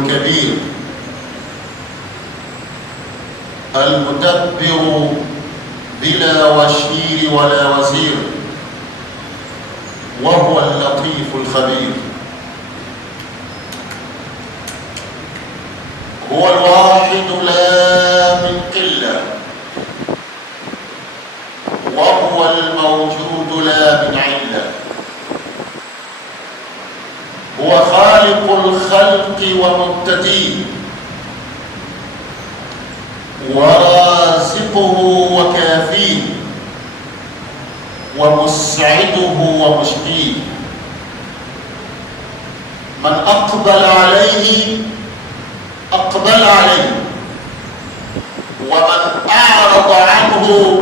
الكبير المدبر بلا وشير ولا وزير، وهو اللطيف الخبير. هو الواحد لا من قلة، وهو الموجود لا من علة. هو خالق الخلق ومبتديه، ورازقه وكافيه، ومسعده ومشقيه. من أقبل عليه أقبل عليه، ومن أعرض عنه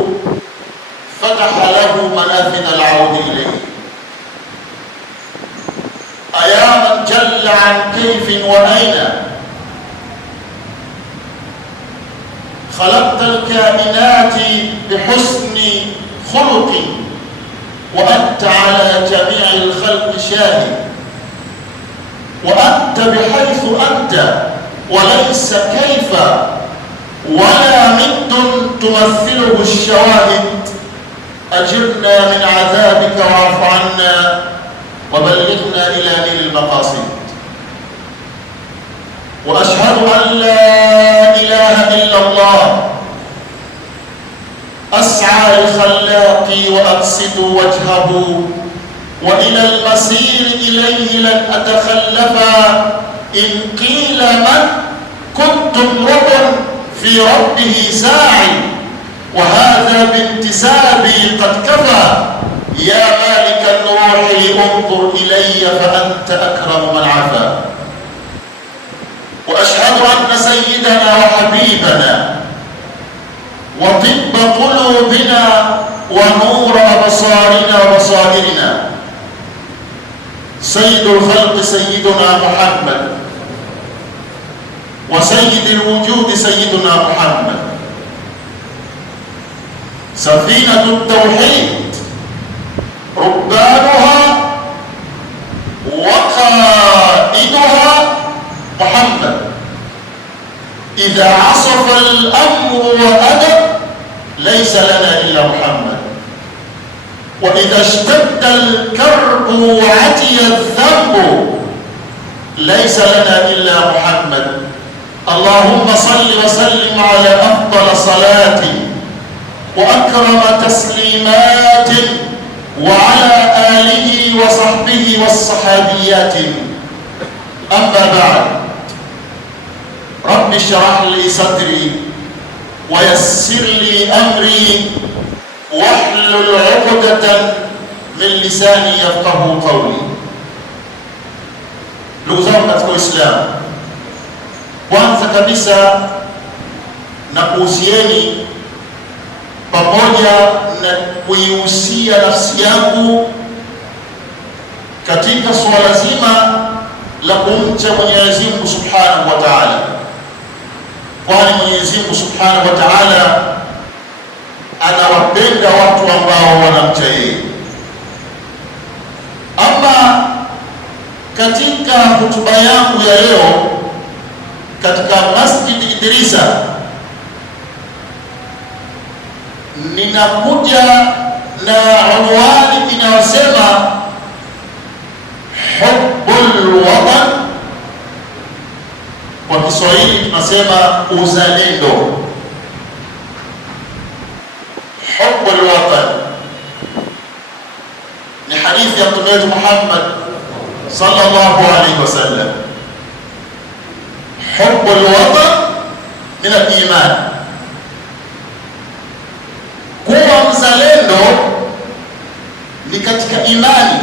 فتح له منافذ العود إليه. أيا من جل عن كيف وأين، خلقت الكائنات بحسن خلق، وأنت على جميع الخلق شاهد. وأنت بحيث أنت وليس كيف ولا مد تمثله الشواهد. أجرنا من عذابك واعف عنا، وبلغنا إلى نيل المقاصد. وأشهد أن لا إله إلا الله، أسعى لخلاقي وأقصد وجهه، وإلى المسير إليه لن أتخلفا. إن قيل من كنت امرؤ في ربه ساعي، وهذا بانتسابي قد كفى. يا مالك الروح انظر إلي، فأنت أكرم من عفا. وأشهد أن سيدنا وحبيبنا وطب قلوبنا ونور أبصارنا وبصائرنا سيد الخلق سيدنا محمد، وسيد الوجود سيدنا محمد، سفينة التوحيد ربانها وقائدها محمد. إذا عصف الأمر وأدب ليس لنا إلا محمد، وإذا اشتد الكرب وعتي الذنب ليس لنا إلا محمد. اللهم صل وسلم على أفضل صلاة وأكرم تسليمات، وعلى آله وصحبه والصحابيات. أما بعد، رب اشرح لي صدري ويسر لي أمري واحلل عقدة من lisani yafqahu qawli. Ndugu zangu katika Uislamu, kwanza kabisa na kuhusieni pamoja na kuihusia nafsi yangu katika swala zima la kumcha Mwenyezi Mungu Subhanahu wa Ta'ala, kwani Mwenyezi Mungu Subhanahu wa Ta'ala anawapenda watu ambao wanamcha yeye. Ama katika hotuba yangu ya leo katika Masjid Idrisa, ninakuja na unwani inayosema hubbul watan. Kwa Kiswahili tunasema uzalendo. Hubbul watan ni hadithi ya Mtume wetu Muhammad sallallahu alaihi wasallam. Hubbul watan min al-iman, kuwa mzalendo ni katika imani,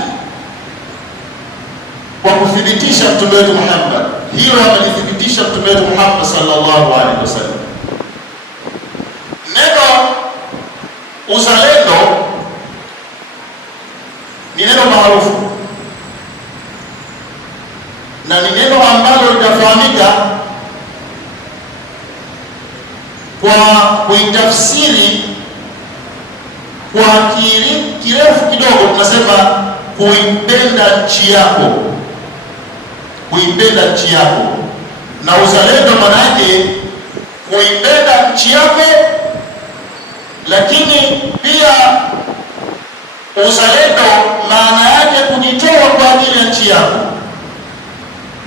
kwa kuthibitisha Mtume wetu Muhammad. Hilo amelithibitisha Mtume wetu Muhammad sallallahu alaihi wasallam. Neno uzalendo ni neno maarufu na ni neno ambalo litafahamika kwa kuitafsiri kwa kirefu kidogo. Tunasema kuipenda nchi yako, kuipenda nchi yako. Na uzalendo maana yake kuipenda nchi yako, lakini pia uzalendo maana yake kujitoa kwa ajili ya nchi yako.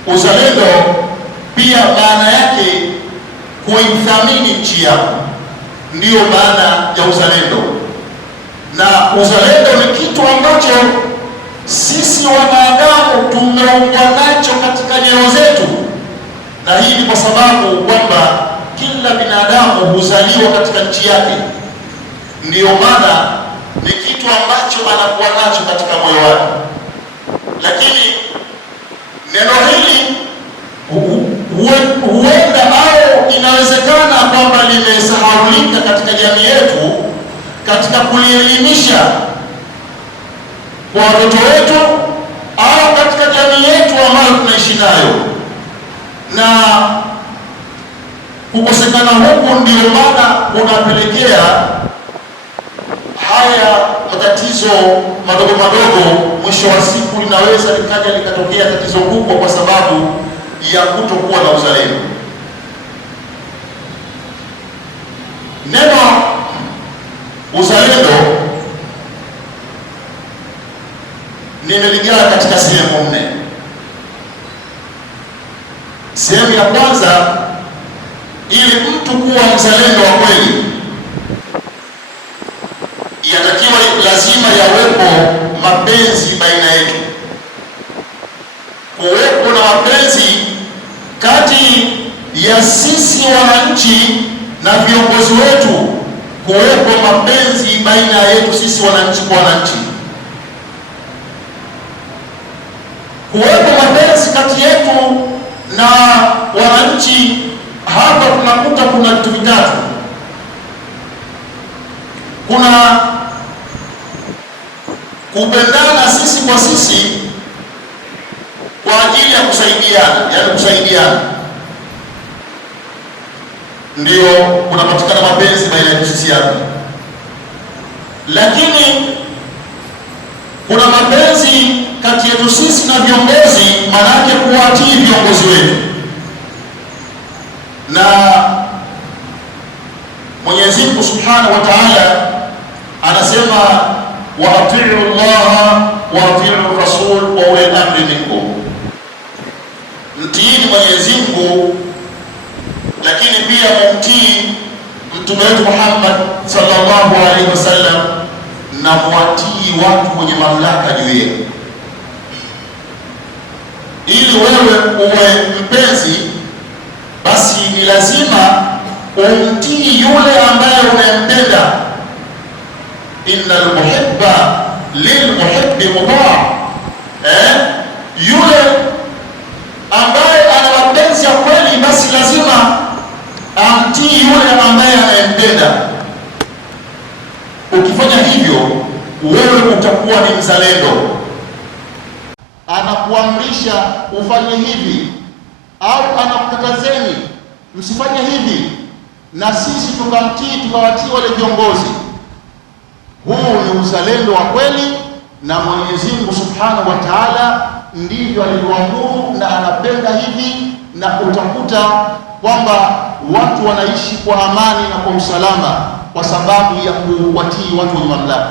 Uzalendo pia maana yake kuithamini nchi yako, ndiyo maana ya uzalendo. Na uzalendo ni kitu ambacho sisi wanadamu tumeumbwa nacho katika nyoyo zetu, na hii ni kwa sababu kwamba kila binadamu huzaliwa katika nchi yake, ndiyo maana ni kitu ambacho anakuwa nacho katika moyo wake. Lakini neno hili huenda au inawezekana kwamba limesahaulika katika jamii yetu, katika kulielimisha kwa watoto wetu au katika jamii yetu ambayo tunaishi nayo, na kukosekana huku ndio maana kunapelekea haya matatizo madogo madogo. Mwisho wa siku linaweza likaja likatokea tatizo kubwa kwa sababu ya kutokuwa na uzalendo. Neno uzalendo nimeligawa katika sehemu 4. Sehemu ya kwanza, ili mtu kuwa mzalendo wa kweli, yatakiwa lazima yawepo mapenzi baina yetu, kuwepo na mapenzi kati ya sisi wananchi na viongozi wetu, kuwepo mapenzi baina yetu sisi wananchi kwa wananchi, kuwepo mapenzi kati yetu na wananchi. Hapa tunakuta kuna vitu vitatu. Kuna kupendana sisi kwa sisi kwa ajili ya kusaidiana, yaani kusaidiana, ndio kunapatikana mapenzi baina yetu sisi hapa. Lakini kuna mapenzi kati yetu sisi na viongozi, maana yake kuwatii viongozi wetu. Na Mwenyezi Mungu Subhanahu wa Ta'ala anasema wa atiu Allah wa atiu Rasul wa ulil amri minkum, mtiini Mwenyezi Mungu lakini pia mumtii mtume wetu Muhammad sallallahu alaihi wasallam, na muatii watu wenye mamlaka juu yenu. Ili wewe uwe mpenzi, basi ni lazima umtii yule ambaye unayempenda. Innal muhibba lilmuhibbi mutaa, yule ambaye ana mapenzi ya kweli, basi lazima amtii yule ambaye anayempenda. Ukifanya hivyo, wewe utakuwa ni mzalendo. Anakuamrisha ufanye hivi au anakukatazeni msifanye hivi, na sisi tukamtii, tukawatii wale viongozi, huu ni uzalendo wa kweli. Na Mwenyezi Mungu Subhanahu wa Ta'ala ndivyo alivyoamuru na anapenda hivi, na utakuta kwamba watu wanaishi kwa amani na kwa usalama kwa sababu ya kuwatii watu wenye mamlaka.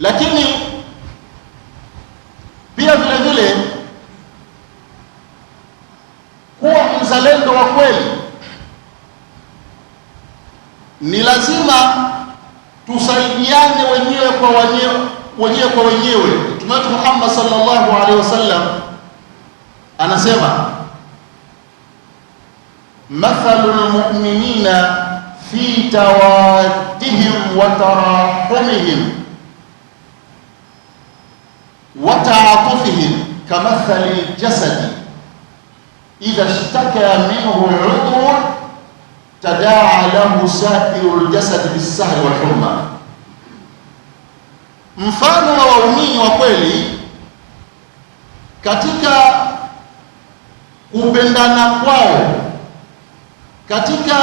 Lakini pia vile vile kuwa mzalendo wa kweli ni lazima tusaidiane wenyewe kwa wenyewe. Mtume wetu Muhammad sallallahu alaihi wasallam anasema mathalul mu'minina fi tawaddihim wa tarahumihim wa ta'atufihim kamathali jasadi idha ishtaka minhu 'udwun tadaa lahu sairul jasadi bis-sahri wal humma. Mfano wa waumini wa kweli katika kupendana kwao, katika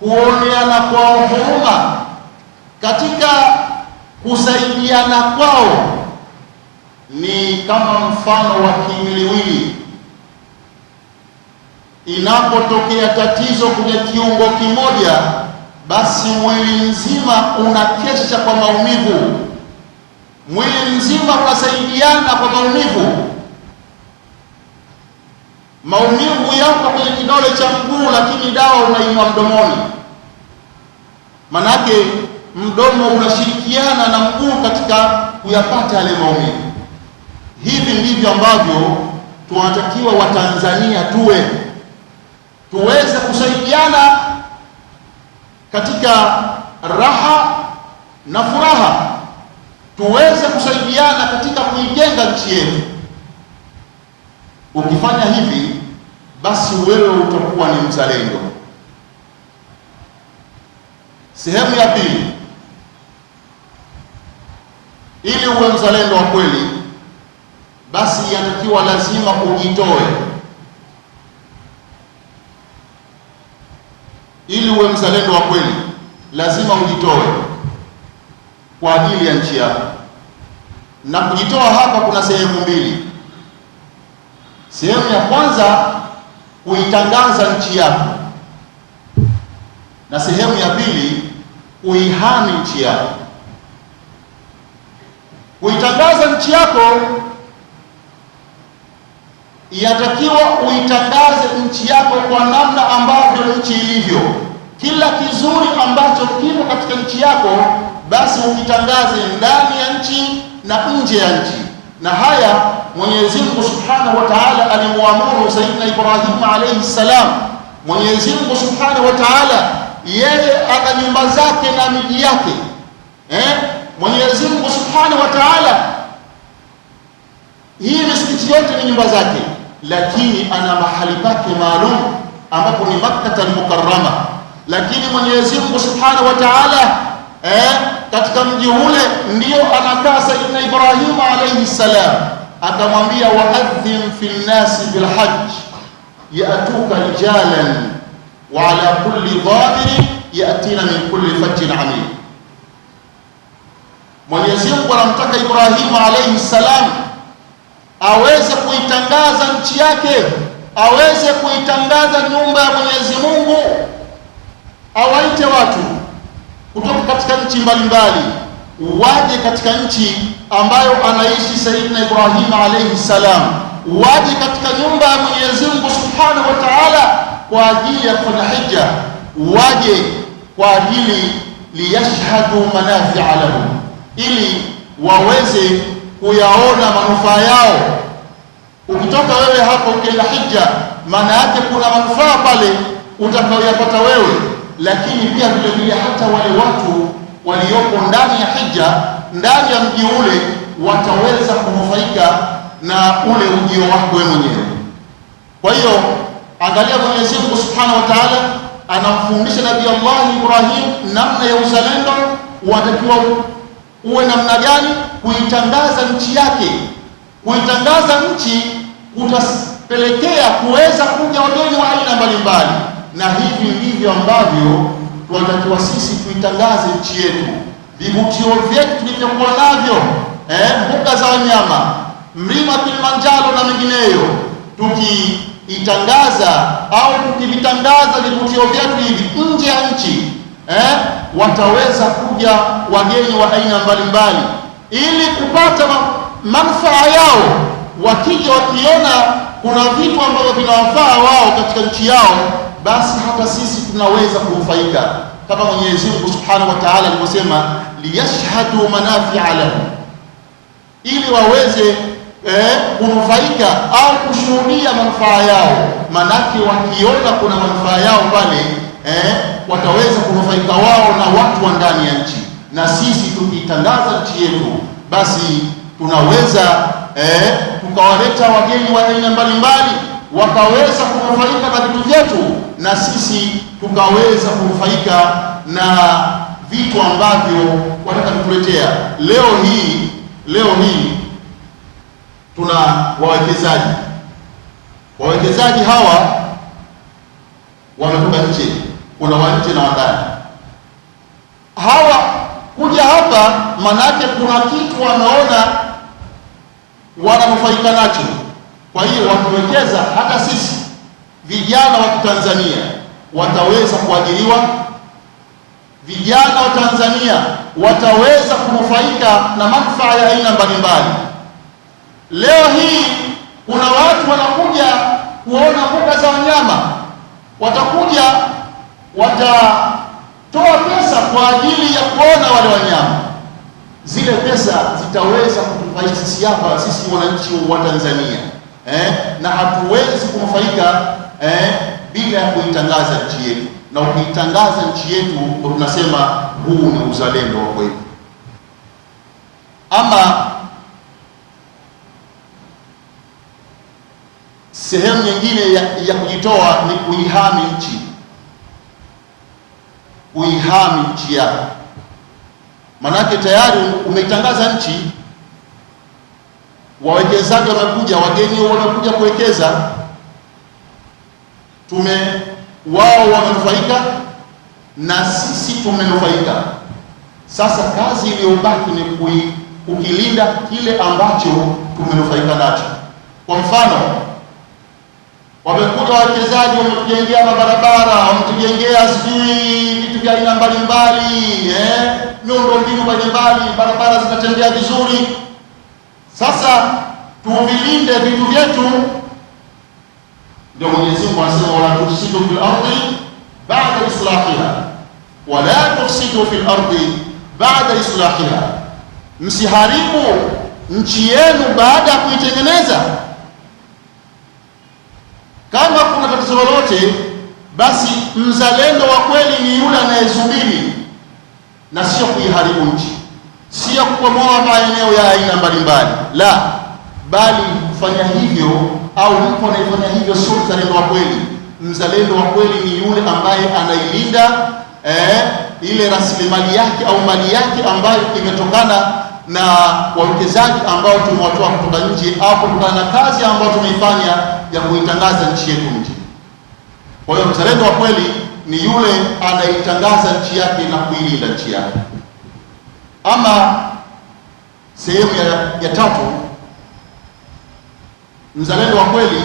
kuoneana kwao huruma, katika kusaidiana kwao, ni kama mfano wa kiwiliwili. Inapotokea tatizo kwenye kiungo kimoja, basi mwili mzima unakesha kwa maumivu, mwili mzima unasaidiana kwa maumivu. Maumivu yako kwenye kidole cha mguu, lakini dawa unainua mdomoni. Manake mdomo unashirikiana na mguu katika kuyapata yale maumivu. Hivi ndivyo ambavyo tunatakiwa Watanzania tuweze kusaidiana katika raha na furaha, tuweze kusaidiana katika kuijenga nchi yetu. Ukifanya hivi, basi wewe utakuwa ni mzalendo. Sehemu ya pili, ili uwe mzalendo wa kweli, basi yanatakiwa lazima ujitoe. Ili uwe mzalendo wa kweli, lazima ujitoe kwa ajili ya nchi yako. Na kujitoa hapa kuna sehemu mbili. Sehemu ya kwanza, kuitangaza nchi yako, na sehemu ya pili, kuihami nchi yako. Kuitangaza nchi yako, inatakiwa uitangaze nchi yako kwa namna ambavyo nchi ilivyo. Kila kizuri ambacho kipo katika nchi yako, basi ukitangaze ndani ya nchi na nje ya nchi. Na haya Mwenyezi Mungu Subhanahu wa Ta'ala alimwamuru Sayyidina Ibrahim alayhi salam. Mwenyezi Mungu Subhanahu wa Ta'ala yeye ana nyumba zake na miji yake. Mwenyezi Mungu Subhanahu wa Ta'ala, hii misikiti yote ni nyumba zake, lakini ana mahali pake maalum ambapo ni Makkah al-Mukarrama. Lakini Mwenyezi Mungu Subhanahu wa Ta'ala katika mji ule ndio anakaa Sayyidina Ibrahim alayhi salam, akamwambia wa'adhim fil nasi bil hajj ya'tuka rijalan wa ala kulli dhamirin ya'tina min kulli fajjin amik. Mwenyezi Mungu anamtaka Ibrahim alayhi salam aweze kuitangaza nchi yake, aweze kuitangaza nyumba ya Mwenyezi Mungu, awaite watu kutoka katika nchi mbalimbali waje katika nchi ambayo anaishi Sayyidina Ibrahim alayhi salam, waje katika nyumba ya Mwenyezi Mungu Subhanahu wa Ta'ala kwa ajili ya kufanya hija, waje kwa ajili liyashhadu manafi'a lahum, ili waweze kuyaona manufaa yao. Ukitoka wewe hapo ukienda hija, maana yake kuna manufaa pale utakayoyapata wewe, lakini pia vile vile hata wale watu walioko ndani ya hija, ndani ya mji ule, wataweza kunufaika na ule ujio wako wewe mwenyewe. Kwa hiyo angalia, Mwenyezi Mungu Subhanahu wa Ta'ala anamfundisha Nabii Allah Ibrahim namna ya uzalendo, watakiwa uwe namna gani kuitangaza nchi yake. Kuitangaza nchi kutapelekea kuweza kuja wageni wa aina mbalimbali, na hivi ndivyo ambavyo tunatakiwa sisi tuitangaze nchi yetu. Vivutio vyetu tulivyokuwa navyo, mbuga za wanyama, mlima Kilimanjaro na mengineyo, tukiitangaza au tukivitangaza vivutio vyetu hivi nje ya nchi, wataweza kuja wageni wa aina mbalimbali ili kupata manufaa yao. Wakija wakiona kuna vitu ambavyo vinawafaa wao katika nchi yao, basi hata sisi tunaweza kunufaika, kama Mwenyezi Mungu Subhanahu wa Ta'ala alivyosema liyashhadu manafi'a lahum, ili waweze kunufaika au kushuhudia manufaa yao. Manake wakiona kuna manufaa yao pale, wataweza kunufaika wao na watu wa ndani ya nchi. Na sisi tukitangaza nchi yetu, basi tunaweza tukawaleta wageni wa aina mbalimbali, wakaweza kunufaika na vitu vyetu, na sisi tukaweza kunufaika na vitu ambavyo wataka kutuletea. Leo hii tuna wawekezaji hawa wametoka nje, kuna wa nje na wa ndani. Hawa kuja hapa manake kuna kitu wanaona wananufaika nacho. Kwa hiyo wakiwekeza, hata sisi vijana wa Tanzania wataweza kuajiriwa, vijana wa Tanzania wataweza kunufaika na manufaa ya aina mbalimbali. Leo hii kuna watu wanakuja kuona mbuga za wanyama, watakuja watatoa pesa kwa ajili ya kuona wale wanyama. Zile pesa zitaweza kutufaidi sisi hapa, sisi wananchi wa Tanzania, na hatuwezi kunufaika bila ya kuitangaza nchi yetu, na ukiitangaza nchi yetu ndio tunasema huu ni uzalendo wa kweli. Ama sehemu nyingine ya kujitoa ni kuihami nchi, kuihami nchi yako. Manake tayari umeitangaza nchi, wawekezaji wamekuja, wageni wamekuja kuwekeza, wao wamenufaika na sisi tumenufaika. Sasa kazi iliyobaki ni kukilinda kile ambacho tumenufaika nacho. Kwa mfano, wamekuja wawekezaji, wametujengea mabarabara, wametujengea sijui vitu vya aina mbalimbali, miundombinu mbalimbali, barabara zinatembea vizuri. Sasa tuvilinde vitu vyetu. Ndio Mwenyezi Mungu anasema, wala tufsidu fil ardi ba'da islahiha, wala tufsidu fil ardi ba'da islahiha, msiharibu nchi yenu baada ya kuitengeneza. Kama kuna tatizo lolote, basi mzalendo wa kweli ni yule anayezubiri na sio kuiharibu nchi, sio kukomoa maeneo ya aina mbalimbali, la, bali kufanya hivyo au mtu anayefanya hivyo sio mzalendo wa kweli. Mzalendo wa kweli ni yule ambaye anailinda ile rasilimali yake au mali yake ambayo imetokana na wawekezaji ambao tumewatoa kutoka nje au kutokana na kazi ambayo tumeifanya ya kuitangaza nchi yetu nje. Kwa hiyo mzalendo wa kweli ni yule anaitangaza nchi yake na kuilinda nchi yake. Ama sehemu ya tatu, mzalendo wa kweli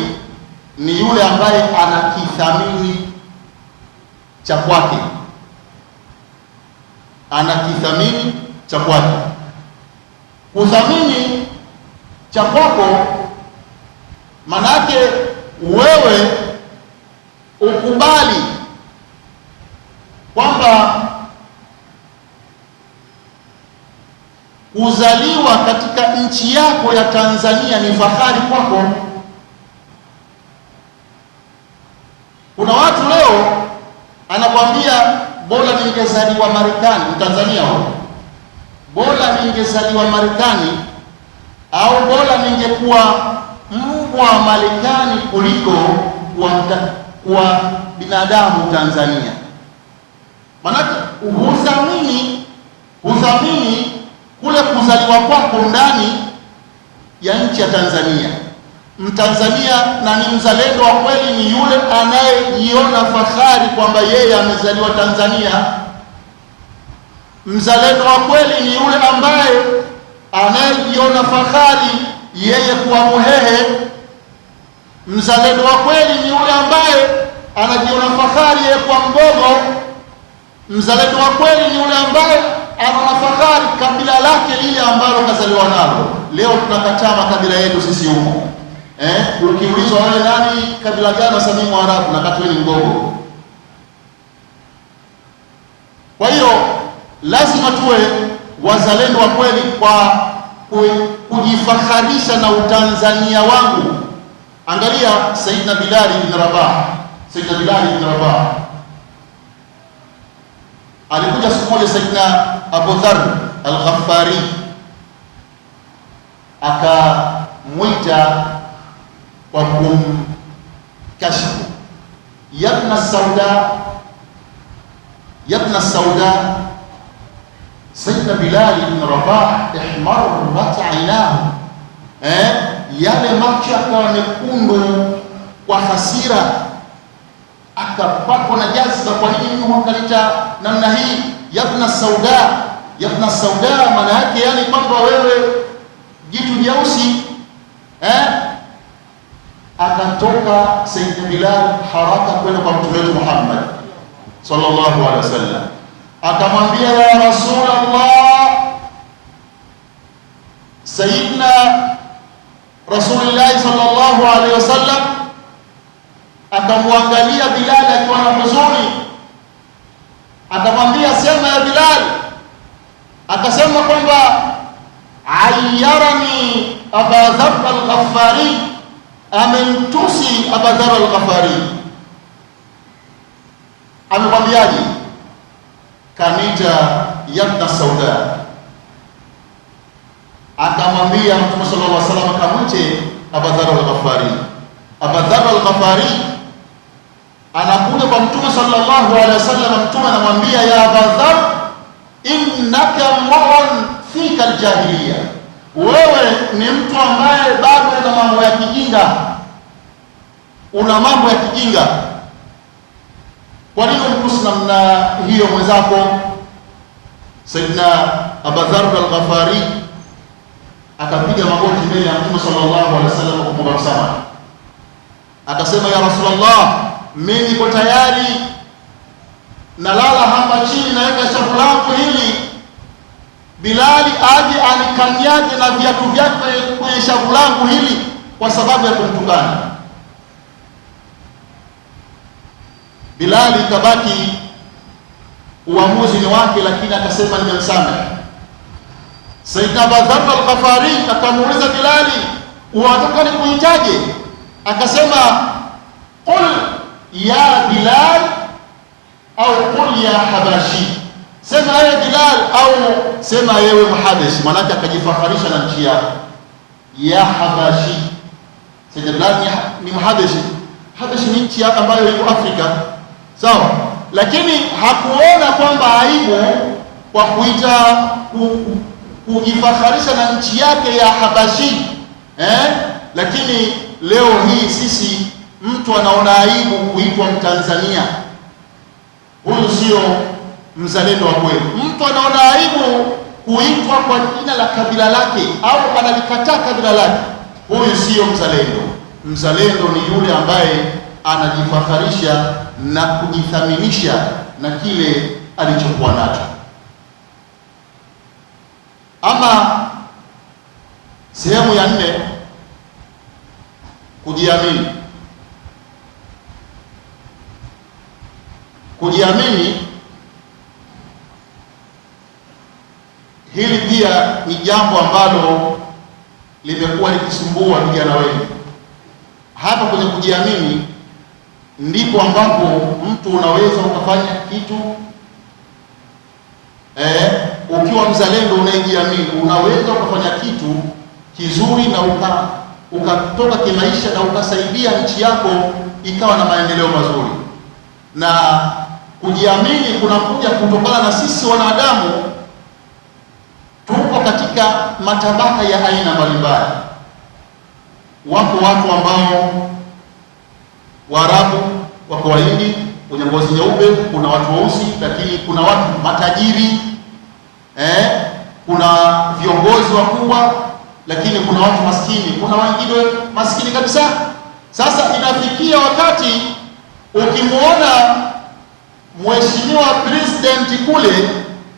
ni yule ambaye anakithamini cha kwake, anakithamini cha kwake. Kuthamini cha kwako manake wewe ukubali kwamba kuzaliwa katika nchi yako ya Tanzania ni fahari kwako. Kuna watu leo anakwambia bora ningezaliwa Marekani, Mtanzania huyo, bora ningezaliwa Marekani au bora ningekuwa mbwa Marekani kuliko kwa binadamu Tanzania. Maana hudhamini kule kuzaliwa kwako ndani ya nchi ya Tanzania. Mtanzania na ni mzalendo wa kweli ni yule anayejiona fahari kwamba yeye amezaliwa Tanzania. Mzalendo wa kweli ni yule ambaye anayejiona fahari yeye kuwa Muhehe. Mzalendo wa kweli ni yule ambaye anajiona fahari yeye kuwa Mgogo. Mzalendo wa kweli ni yule ambaye ana fahari kabila lake lile ambalo kazaliwa nalo. Leo tunakataa makabila yetu sisi huko. Ukiulizwa wewe nani kabila gani, wasema mimi Mwarabu, na kati wewe ni Mgogo. Kwa hiyo lazima tuwe wazalendo wa kweli kwa kujifaharisha na utanzania wangu. Angalia Sayyidina Bilal ibn Rabah. Sayyidina Bilal ibn Rabah alikuja siku moja Sayyidina Abu Dharr al-Ghaffari akamwita kwa kumkashifu, yabna sauda. Sayyidina Bilal ibn Rabah ihmarrat aynahu, yale macho yakawa mekundu kwa hasira, akapatwa na jazba. Kwa nini mwangalita namna hii? Yabna sauda, maana yake yani kwamba wewe jitu jeusi, Akatoka Sayyidina Bilal haraka kwenda kwa Mtume wetu Muhammad sallallahu alaihi wasallam, akamwambia ya Rasulullah, Sayyidina Rasulullah sallallahu alaihi wasallam akamwangalia Bilal akiwa na huzuni, akamwambia sema ya Bilal. Akasema kwamba ayyarani Aba Dharr al-Ghafari, amentusi Aba Dharr al-Ghafari. Amemwambiaje? Kanita yabna sauda, akamwambia Mtume sallallahu alaihi wasallam akamwite Aba Dharr al-Ghafari. Aba Dharr al-Ghafari anakuja kwa Mtume sallallahu alaihi wasallam, Mtume anamwambia ya Aba Dharr, innaka mu'un fika al-jahiliya, wewe ni mtu ambaye bado una mambo ya kijinga, una mambo ya kijinga. Kwa nini umtusi namna hiyo mwenzako? Sayyidina Aba Dharr al-Ghafari akapiga magoti mbele ya Mtume sallallahu alaihi wasallam kumwomba msamaha, akasema ya Rasulullah, mimi niko tayari, nalala hapa chini, naweka shavu langu hili Bilali aje anikanyage na viatu vyake kwenye shavu langu hili kwa sababu ya kumtukana. Bilali kabaki uamuzi ni wake, lakini akasema nimemsamehe. Sayyidina Aba Dharr al-Ghafari akamuuliza Bilali, unataka nikuitaje? Akasema qul ya Bilal au qul ya Habashi, sema ewe Bilal au sema ewe Mhabeshi. Maanake akajifaharisha na nchi yake ya Habashi. Sayyidina Bilal ni Mhabeshi. Habeshi ni nchi ambayo iko Afrika, sawa, lakini hakuona kwamba aibu kwa kuita kujifaharisha na nchi yake ya Habashi. Lakini leo hii sisi mtu anaona aibu kuitwa Mtanzania, huyu sio mzalendo wa kweli. Mtu anaona aibu kuitwa kwa jina la kabila lake au analikataa kabila lake, huyu sio mzalendo. Mzalendo ni yule ambaye anajifaharisha na kujithaminisha na kile alichokuwa nacho. Ama sehemu ya 4, kujiamini. Kujiamini hili pia ni jambo ambalo limekuwa likisumbua vijana wengi. Hapa kwenye kujiamini ndipo ambapo mtu unaweza ukafanya kitu ukiwa mzalendo unayejiamini, unaweza ukafanya kitu kizuri na ukatoka kimaisha na ukasaidia nchi yako ikawa na maendeleo mazuri. Na kujiamini kunakuja kutokana na sisi wanadamu tuko katika matabaka ya aina mbalimbali. Wako watu ambao Waarabu, wako Wahindi wenye ngozi nyeupe, kuna watu weusi, lakini kuna watu matajiri, kuna viongozi wakubwa, lakini kuna watu maskini, kuna wengine maskini kabisa. Sasa inafikia wakati ukimwona mheshimiwa president kule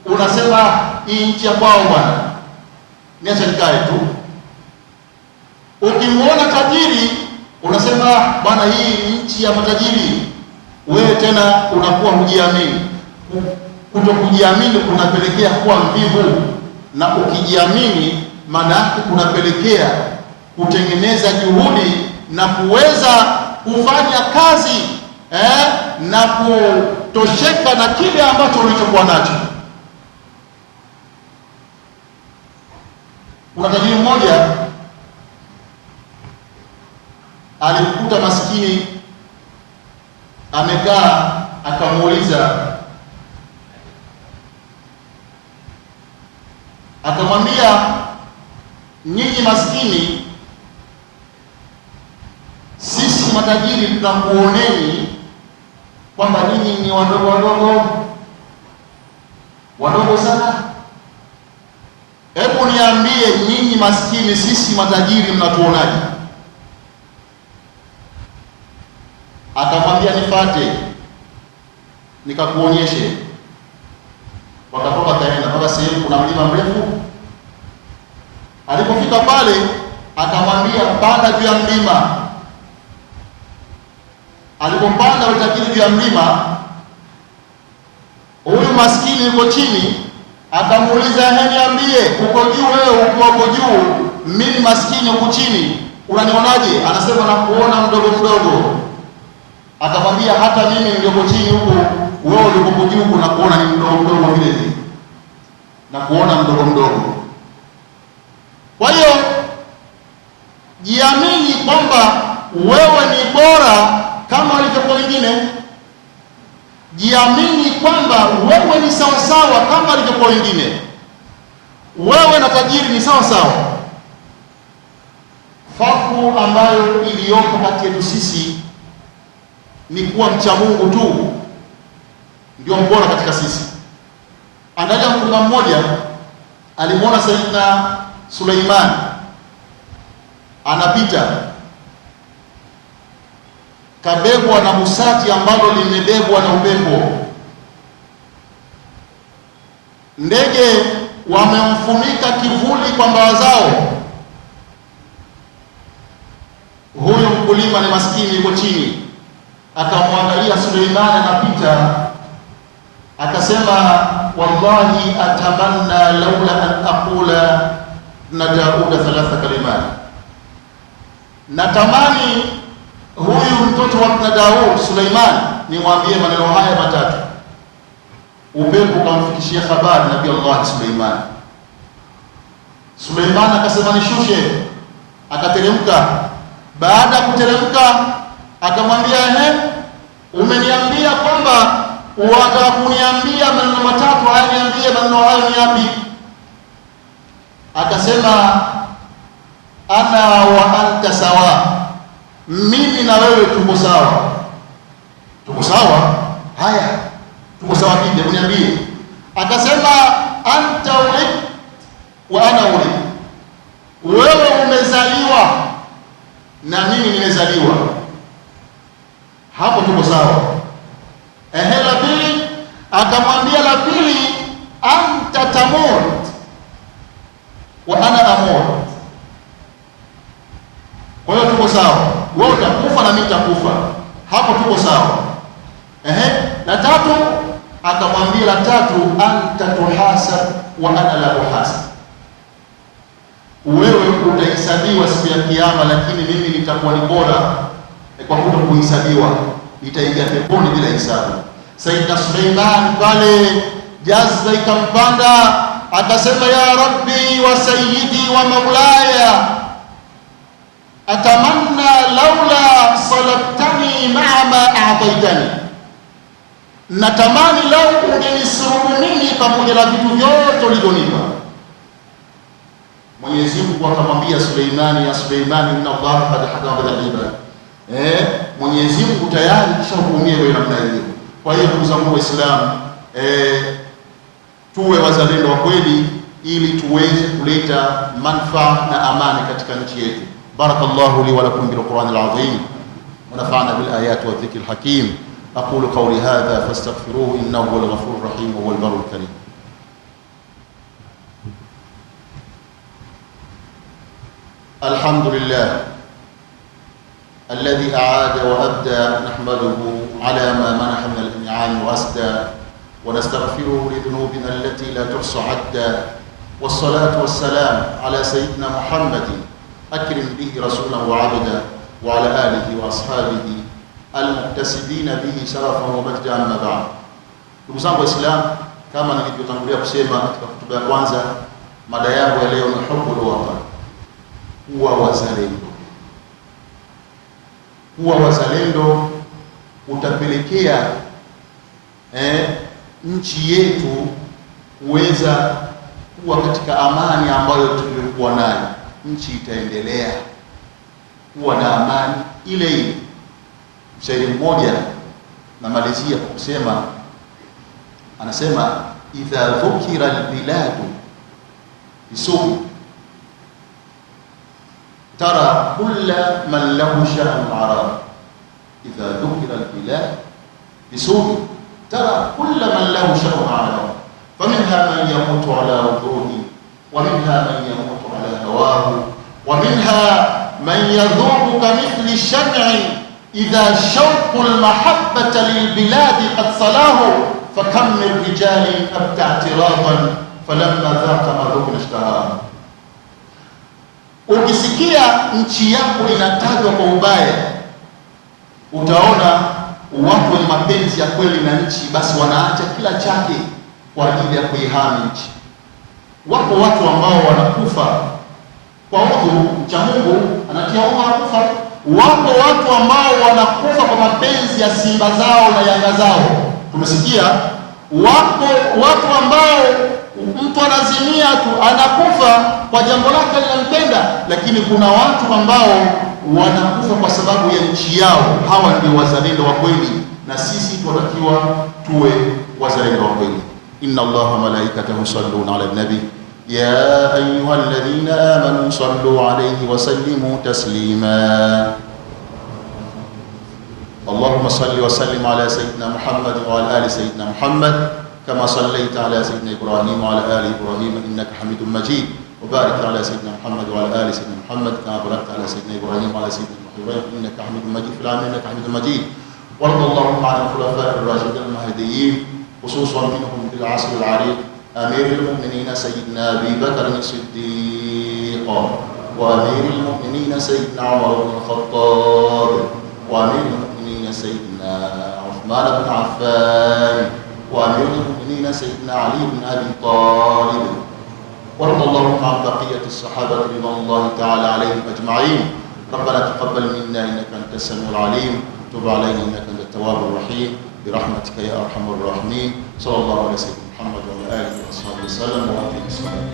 unasema hii nchi ya kwao bwana, niacha nikae tu. Ukimwona tajiri unasema bwana, hii nchi ya matajiri. Wewe tena unakuwa hujiamini. Kutokujiamini kunapelekea kuwa mvivu, na ukijiamini maana yake kunapelekea kutengeneza juhudi na kuweza kufanya kazi na kutosheka na kile ambacho ulichokuwa nacho. Kuna tajiri mmoja alimkuta maskini amekaa, akamuuliza, akamwambia, nyinyi maskini, sisi matajiri tunakuoneni kwamba nyinyi ni wadogo wadogo sana. Hebu niambie nyinyi maskini, sisi matajiri mnatuonaje? Akamwambia, nifate nikakuonyeshe. Wakatoka kaenda mpaka sehemu kuna mlima mrefu. Alipofika pale, akamwambia, panda juu ya mlima. Alipopanda utakili juu ya mlima, huyu maskini yuko chini. Akamuuliza, niambie, uko juu wewe, uko juu, mimi maskini uko chini, unanionaje? Anasema, nakuona mdogo mdogo. Akamwambia, hata mimi nilioko chini huko, wewe ulipo juu kuna kuona ni mdogo mdogo vile vile, na kuona mdogo mdogo. Kwa hiyo jiamini kwamba wewe ni bora kama walivyokuwa wengine. Jiamini kwamba wewe ni sawa sawa kama walivyokuwa wengine. Wewe na tajiri ni sawa sawa. Farku ambayo iliyopo kati yetu sisi ni kuwa mcha Mungu tu ndio mbora katika sisi. Angalia, mkunga mmoja alimwona Sayyidina Suleiman anapita, kabebwa na busati ambalo limebebwa na upepo. Ndege wamemfunika kivuli kwa mbawa zao. Huyu mkulima ni maskini, yuko chini. Akamwangalia Suleiman anapita, akasema, wallahi atamanna laula an aqula na Dauda thalatha kalimat, natamani huyu mtoto wa Daud Suleiman nimwambie maneno haya matatu. Upepo ukamfikishia habari Nabii Allah Suleiman. Suleiman akasema, nishushe. Akateremka. Baada ya kuteremka, akamwambia, umeniambia kwamba unataka kuniambia maneno matatu, haya niambie maneno hayo ni yapi? Akasema, ana wa anta sawa, mimi na wewe tuko sawa. Tuko sawa? Haya, tuko sawa vipi? Uniambie. Akasema, anta ulid wa ana ulid, wewe umezaliwa na mimi nimezaliwa. Hapo tuko sawa. La pili, akamwambia la pili, anta tamut wa ana amut, kwa hiyo tuko sawa, wewe utakufa na mimi nitakufa. Hapo tuko sawa. La tatu, akamwambia la tatu, anta tuhasab wa ana la uhasab, wewe utahesabiwa siku ya Kiyama, lakini mimi nitakuwa ni bora kwa kutokuhesabiwa, nitaingia peponi bila hisabu. Sayyidina Suleiman pale jazba ikampanda, akasema, ya rabbi wa sayyidi wa maulaya, atamanna laula salabtani maa ma a'taitani, natamani lau ungenisulubu mimi pamoja na vitu vyote ulivyonipa. Mwenyezi Mungu akamwambia Suleimani, ya Suleimani, inna Allah qad hakama bil ibad. Mwenyezi Mungu tayari kishahukumia wewe namna hiyo. Kwa hiyo ndugu zangu Waislamu, tuwe wazalendo wa kweli ili tuweze kuleta manufaa na amani katika nchi yetu. Barakallahu li wa lakum bil Qur'anil azim wa nafa'ana bil ayati wa dhikril hakim. Aqulu qawli hadha fastaghfiruhu innahu huwal ghafurur rahim wa huwal barrul karim. Alhamdulillah الذي أعاد وأبدى، نحمده على ما منح من الإنعام وأسدى، ونستغفره لذنوبنا التي لا تحصى عدا، والصلاة والسلام على سيدنا محمد أكرم به رسولا وعبدا، وعلى آله وأصحابه المكتسبين به شرفا ومجدا. أما بعد. Ndugu zangu Waislamu, kama nilivyotangulia kusema katika hotuba ya kwanza, mada yangu ya leo ni hubbul watan, kuwa wazalendo. Kuwa wazalendo utapelekea nchi yetu kuweza kuwa katika amani ambayo tulikuwa nayo. Nchi itaendelea kuwa na amani ile ile. Mshairi mmoja namalizia kwa kusema, anasema, idha dhukira albiladu bisu'i ترى كل من له شأن عرب إذا ذكر البلاد بسوء ترى كل من له شأن عرب، فمنها من يموت على وضوءه، ومنها من يموت على هواه، ومنها من يذوب كمثل الشمع إذا شوق المحبة للبلاد قد صلاه، فكم من رجال أبدى اعتراضا فلما ذاق ما ذوق اشتهاه. Ukisikia nchi yako inatajwa kwa ubaya, utaona watu wenye mapenzi ya kweli na nchi basi wanaacha kila chake kwa ajili ya kuihami nchi. Wapo watu ambao wanakufa kwa udhu, mcha Mungu anatia udhu anakufa. Wapo watu ambao wanakufa kwa mapenzi ya Simba zao na Yanga zao. Tumesikia wapo watu ambao mtu anazimia tu anakufa kwa jambo lake linampenda, lakini kuna watu ambao wanakufa kwa sababu ya nchi yao. Hawa ndio wazalendo wa kweli, na sisi tunatakiwa tuwe wazalendo wa kweli. Inna Allaha malaikatahu yusalluna ala nabi ya ayyuhalladhina amanu sallu alayhi wa sallimu taslima. Allahumma salli wa sallim ala sayyidina Muhammad wa ala ali sayyidina Muhammad kama sallaita ala sayyidina Ibrahim wa ala ali Ibrahim innaka Hamidum Majid. وبارك على سيدنا محمد وعلى آل سيدنا محمد كما باركت على سيدنا إبراهيم وعلى سيدنا إبراهيم إنك حميد مجيد في العالمين إنك حميد مجيد. وارض اللهم عن الخلفاء الراشدين المهديين خصوصا منهم في العصر العريق أمير المؤمنين سيدنا أبي بكر الصديق، وأمير المؤمنين سيدنا عمر بن الخطاب، وأمير المؤمنين سيدنا عثمان بن عفان، وأمير المؤمنين سيدنا علي بن أبي طالب. وارض اللهم عن بقية الصحابة رضوان الله تعالى عليهم أجمعين. ربنا تقبل منا إنك أنت السميع العليم، تب علينا إنك أنت التواب الرحيم، برحمتك يا أرحم الراحمين. صلى الله على سيدنا محمد وعلى آله وصحبه وسلم وآله وسلم.